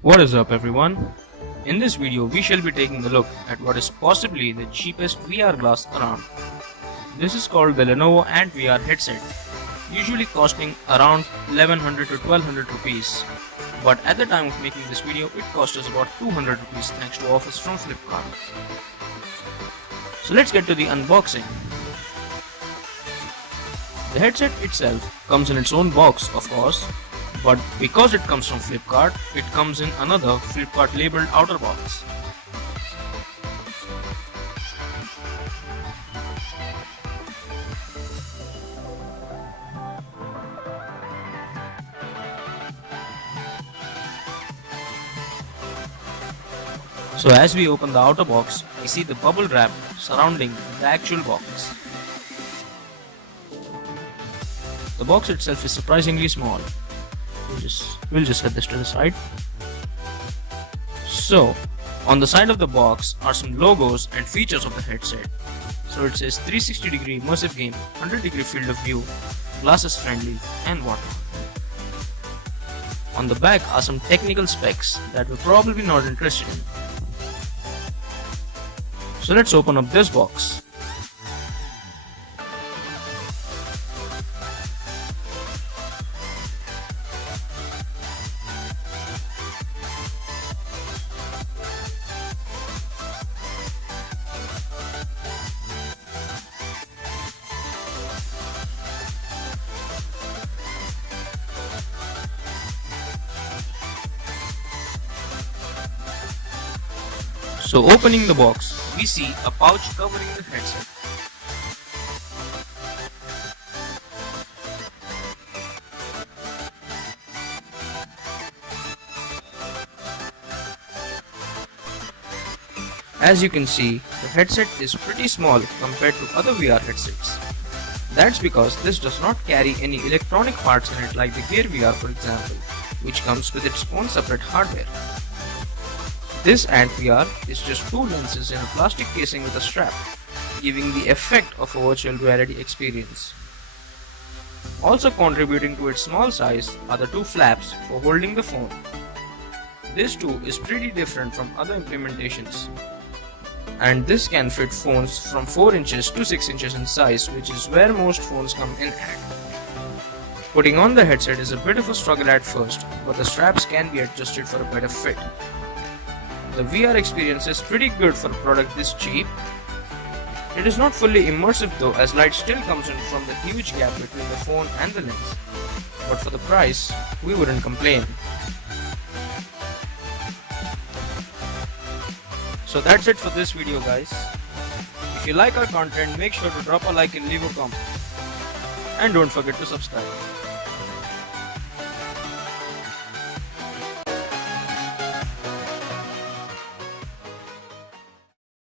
What is up everyone? In this video we shall be taking a look at what is possibly the cheapest VR glass around. This is called the Lenovo ANTVR Headset, usually costing around 1100 to 1200 rupees. But at the time of making this video it cost us about 200 rupees thanks to offers from Flipkart. So let's get to the unboxing. The headset itself comes in its own box of course, but because it comes from Flipkart, it comes in another Flipkart labeled outer box. So as we open the outer box, we see the bubble wrap surrounding the actual box. The box itself is surprisingly small. We'll just set this to the side. So, on the side of the box are some logos and features of the headset. So it says 360-degree immersive game, 100-degree field of view, glasses friendly, and whatnot. On the back are some technical specs that we're probably not interested in. So let's open up this box. So opening the box, we see a pouch covering the headset. As you can see, the headset is pretty small compared to other VR headsets. That's because this does not carry any electronic parts in it like the Gear VR for example, which comes with its own separate hardware. This ANTVR is just two lenses in a plastic casing with a strap, giving the effect of a virtual reality experience. Also contributing to its small size are the two flaps for holding the phone. This too is pretty different from other implementations, and this can fit phones from 4 inches to 6 inches in size, which is where most phones come in at. Putting on the headset is a bit of a struggle at first, but the straps can be adjusted for a better fit. The VR experience is pretty good for a product this cheap. It is not fully immersive though, as light still comes in from the huge gap between the phone and the lens. But for the price, we wouldn't complain. So that's it for this video guys. If you like our content, make sure to drop a like and leave a comment. And don't forget to subscribe.